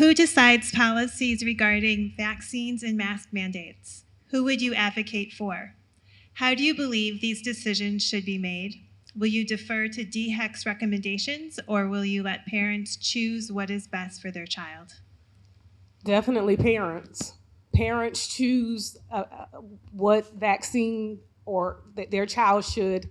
Who decides policies regarding vaccines and mask mandates? Who would you advocate for? How do you believe these decisions should be made? Will you defer to DHEC's recommendations, or will you let parents choose what is best for their child? Definitely parents. Parents choose what vaccine or that their child should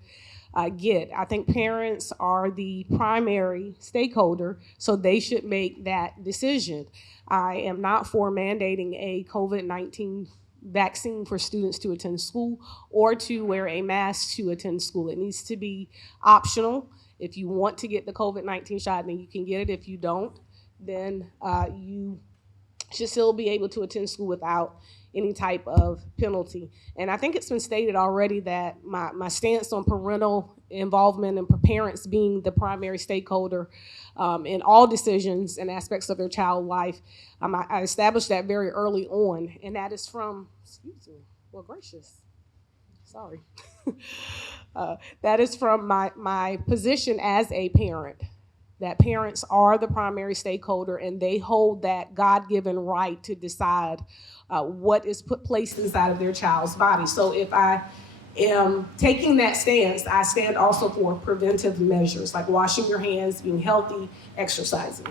get. I think parents are the primary stakeholder, so they should make that decision. I am not for mandating a COVID-19 vaccine for students to attend school or to wear a mask to attend school. It needs to be optional. If you want to get the COVID-19 shot, then you can get it. If you don't, then you should still be able to attend school without any type of penalty. And I think it's been stated already that my stance on parental involvement and parents being the primary stakeholder in all decisions and aspects of their child life, I established that very early on, and that is from, that is from my position as a parent, that parents are the primary stakeholder and they hold that God-given right to decide what is placed inside of their child's body. So if I am taking that stance, I stand also for preventive measures like washing your hands, being healthy, exercising.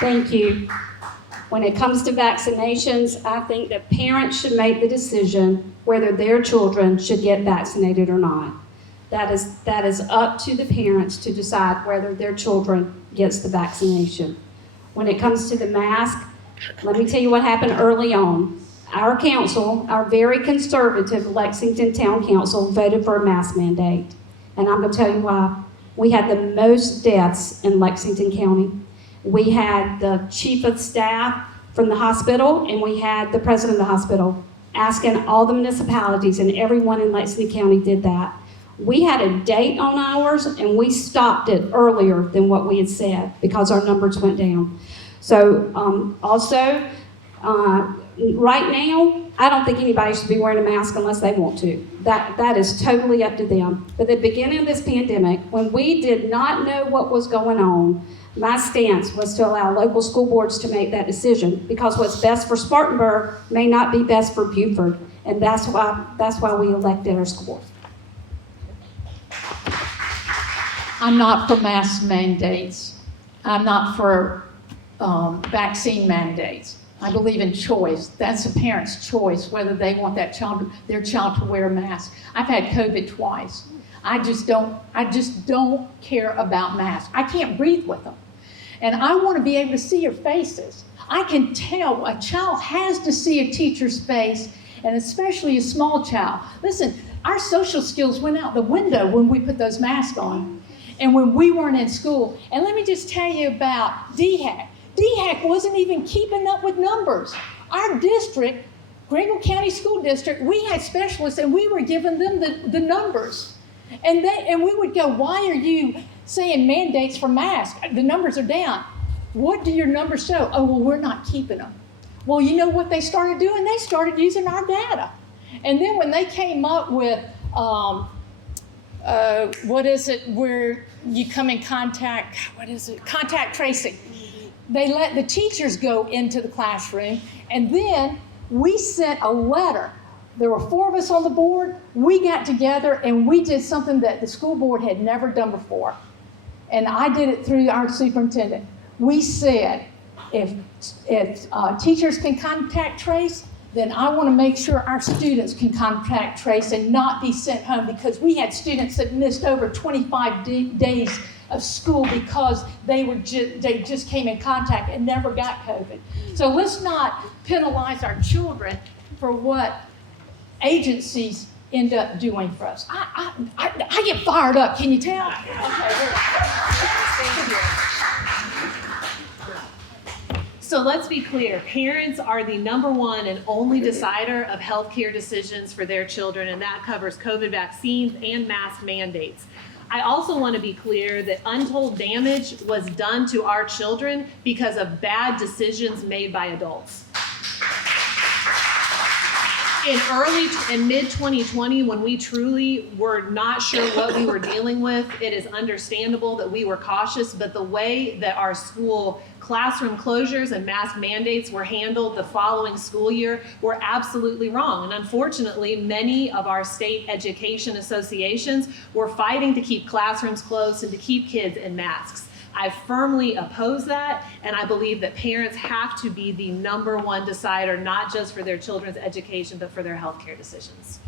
Thank you. When it comes to vaccinations, I think that parents should make the decision whether their children should get vaccinated or not. That is up to the parents to decide whether their children gets the vaccination. When it comes to the mask, let me tell you what happened early on. Our council, our very conservative Lexington Town Council, voted for a mask mandate. And I'm going to tell you why. We had the most deaths in Lexington County. We had the chief of staff from the hospital, and we had the president of the hospital asking all the municipalities, and everyone in Lexington County did that. We had a date on ours, and we stopped it earlier than what we had said because our numbers went down. So right now, I don't think anybody should be wearing a mask unless they want to. That is totally up to them. But at the beginning of this pandemic, when we did not know what was going on, my stance was to allow local school boards to make that decision, because what's best for Spartanburg may not be best for Buford, and that's why we elected our school board. I'm not for mask mandates. I'm not for vaccine mandates. I believe in choice. That's a parent's choice, whether they want their child to wear a mask. I've had COVID twice. I just don't care about masks. I can't breathe with them. And I want to be able to see your faces. I can tell a child has to see a teacher's face, and especially a small child. Listen, our social skills went out the window when we put those masks on and when we weren't in school. And let me just tell you about DHEC. DHEC wasn't even keeping up with numbers. Our district, Greenville County School District, we had specialists and we were giving them the numbers. And we would go, why are you saying mandates for masks? The numbers are down. What do your numbers show? Oh, well, we're not keeping them. Well, you know what they started doing? They started using our data. And then when they came up with, where you come in contact, contact tracing. They let the teachers go into the classroom, and then we sent a letter. There were 4 of us on the board. We got together and we did something that the school board had never done before. And I did it through our superintendent. We said, if teachers can contact trace, then I want to make sure our students can contact trace and not be sent home, because we had students that missed over 25 days of school because they just came in contact and never got COVID. So let's not penalize our children for what agencies end up doing for us. I get fired up. Can you tell? So let's be clear. Parents are the #1 and only decider of healthcare decisions for their children, and that covers COVID vaccines and mask mandates. I also want to be clear that untold damage was done to our children because of bad decisions made by adults. in mid 2020, when we truly were not sure what we were dealing with, it is understandable that we were cautious, but the way that our school classroom closures and mask mandates were handled the following school year were absolutely wrong. And unfortunately, many of our state education associations were fighting to keep classrooms closed and to keep kids in masks. I firmly oppose that, and I believe that parents have to be the #1 decider, not just for their children's education, but for their healthcare decisions.